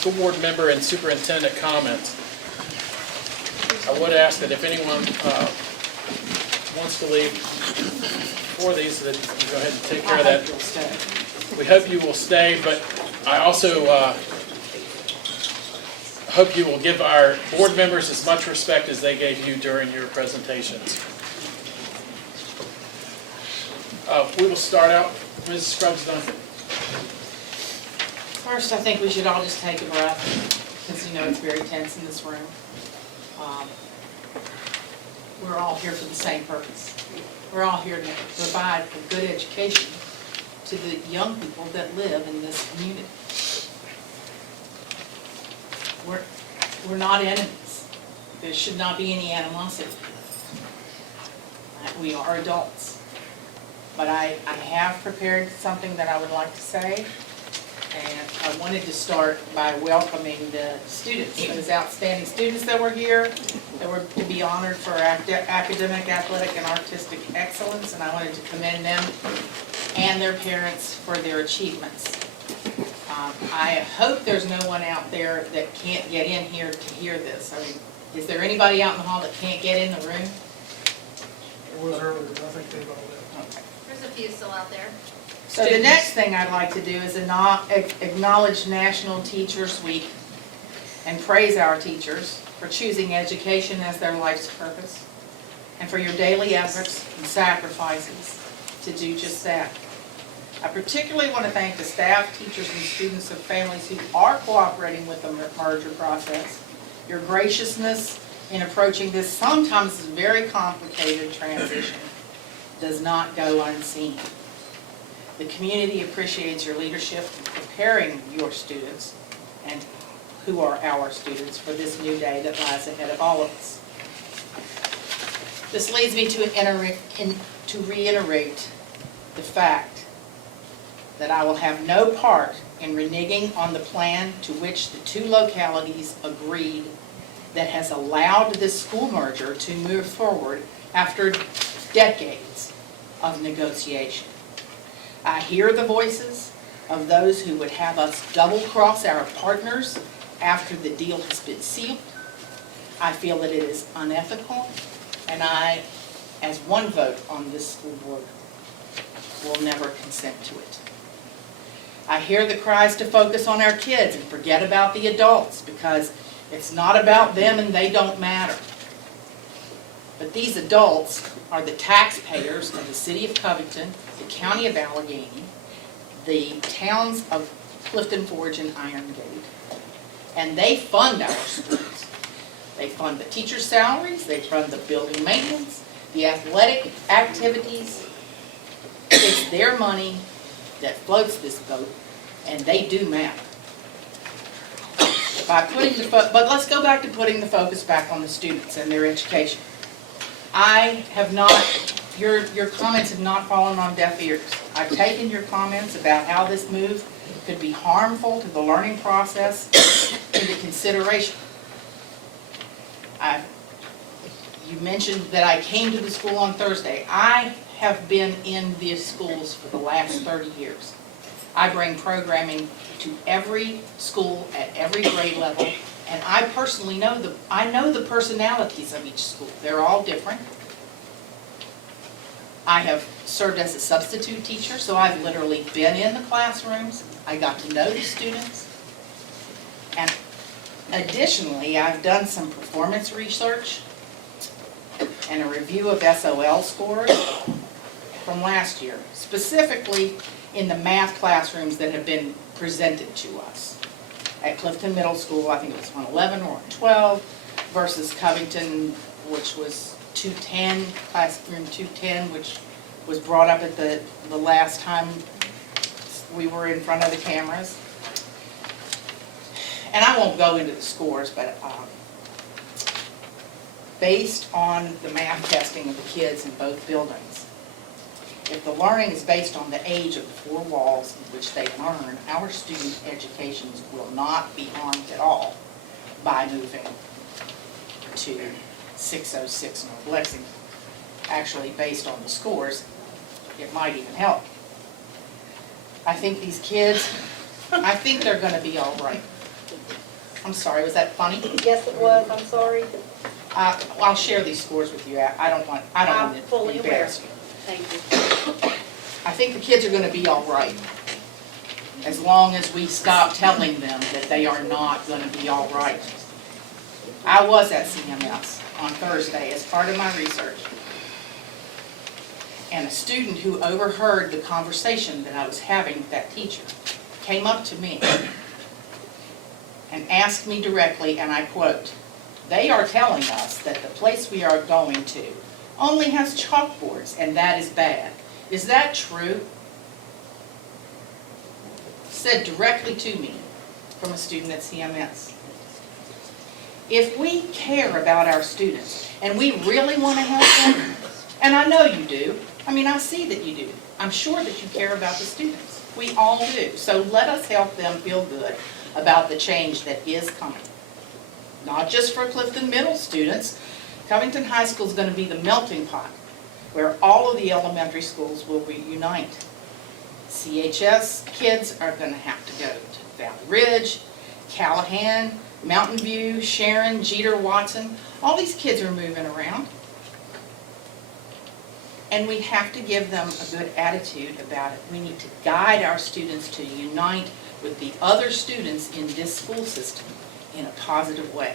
School board member and superintendent comments. I would ask that if anyone wants to leave for these, that you go ahead and take care of that. We hope you will stay, but I also hope you will give our board members as much respect as they gave you during your presentations. We will start out, Ms. Scruggs-Duncan. First, I think we should all just take a breath, because you know it's very tense in this room. We're all here for the same purpose. We're all here to provide a good education to the young people that live in this community. We're not enemies. There should not be any animosity. We are adults. But I have prepared something that I would like to say. And I wanted to start by welcoming the students, those outstanding students that were here, that were to be honored for academic, athletic, and artistic excellence, and I wanted to commend them and their parents for their achievements. I hope there's no one out there that can't get in here to hear this. I mean, is there anybody out in the hall that can't get in the room? It was earlier, but I think they've all left. Okay. There's a few still out there. So the next thing I'd like to do is acknowledge National Teachers Week and praise our teachers for choosing education as their life's purpose and for your daily efforts and sacrifices to do just that. I particularly want to thank the staff, teachers, and students of families who are cooperating with the merger process. Your graciousness in approaching this sometimes very complicated transition does not go unseen. The community appreciates your leadership in preparing your students, and who are our students, for this new day that lies ahead of all of us. This leads me to reiterate the fact that I will have no part in reneging on the plan to which the two localities agreed that has allowed this school merger to move forward after decades of negotiation. I hear the voices of those who would have us double-cross our partners after the deal has been sealed. I feel that it is unethical, and I, as one vote on this school board, will never consent to it. I hear the cries to focus on our kids and forget about the adults, because it's not about them and they don't matter. But these adults are the taxpayers of the city of Covington, the county of Alleghany, the towns of Clifton Forge and Iron Gate, and they fund our schools. They fund the teacher salaries, they fund the building maintenance, the athletic activities. It's their money that floats this boat, and they do matter. But let's go back to putting the focus back on the students and their education. I have not, your comments have not fallen on deaf ears. I've taken your comments about how this move could be harmful to the learning process into consideration. You mentioned that I came to the school on Thursday. I have been in these schools for the last 30 years. I bring programming to every school at every grade level, and I personally know the personalities of each school. They're all different. I have served as a substitute teacher, so I've literally been in the classrooms. I got to know the students. And additionally, I've done some performance research and a review of SOL scores from last year, specifically in the math classrooms that have been presented to us. At Clifton Middle School, I think it was 111 or 112, versus Covington, which was 210, classroom 210, which was brought up at the last time we were in front of the cameras. And I won't go into the scores, but based on the math testing of the kids in both buildings, if the learning is based on the age of the four walls in which they learn, our student educations will not be harmed at all by moving to 606 North Lexington. Actually, based on the scores, it might even help. I think these kids, I think they're going to be all right. I'm sorry, was that funny? Yes, it was, I'm sorry. I'll share these scores with you. I don't want I'm to fully aware. embarrass you. Thank you. I think the kids are gonna be all right, as long as we stop telling them that they are not gonna be all right. I was at CMS on Thursday as part of my research. And a student who overheard the conversation that I was having with that teacher came up to me and asked me directly, and I quote, "They are telling us that the place we are going to only has chalkboards, and that is bad. Is that true?" Said directly to me from a student at CMS. If we care about our students and we really want to help them, and I know you do, I mean, I see that you do. I'm sure that you care about the students. We all do. So let us help them feel good about the change that is coming. Not just for Clifton Middle students. Covington High School is going to be the melting pot where all of the elementary schools will reunite. CHS kids are going to have to go to Valley Ridge, Callahan, Mountain View, Sharon, Jeter, Watson. All these kids are moving around. And we have to give them a good attitude about it. We need to guide our students to unite with the other students in this school system in a positive way.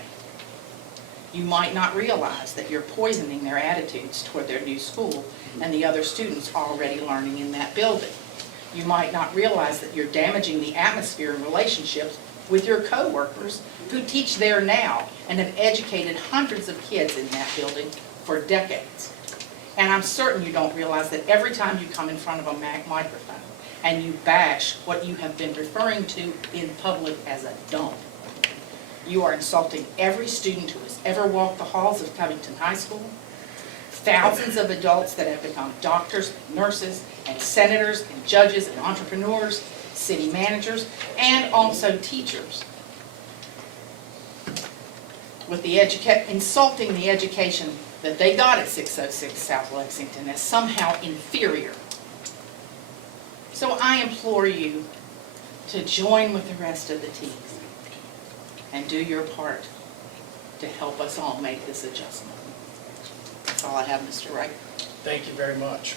You might not realize that you're poisoning their attitudes toward their new school and the other students already learning in that building. You might not realize that you're damaging the atmosphere and relationships with your coworkers who teach there now and have educated hundreds of kids in that building for decades. And I'm certain you don't realize that every time you come in front of a microphone and you bash what you have been referring to in public as a dump, you are insulting every student who has ever walked the halls of Covington High School, thousands of adults that have become doctors, nurses, and senators, and judges, and entrepreneurs, city managers, and also teachers. With the insulting the education that they got at 606 South Lexington as somehow inferior. So I implore you to join with the rest of the team and do your part to help us all make this adjustment. That's all I have, Mr. Wright. Thank you very much.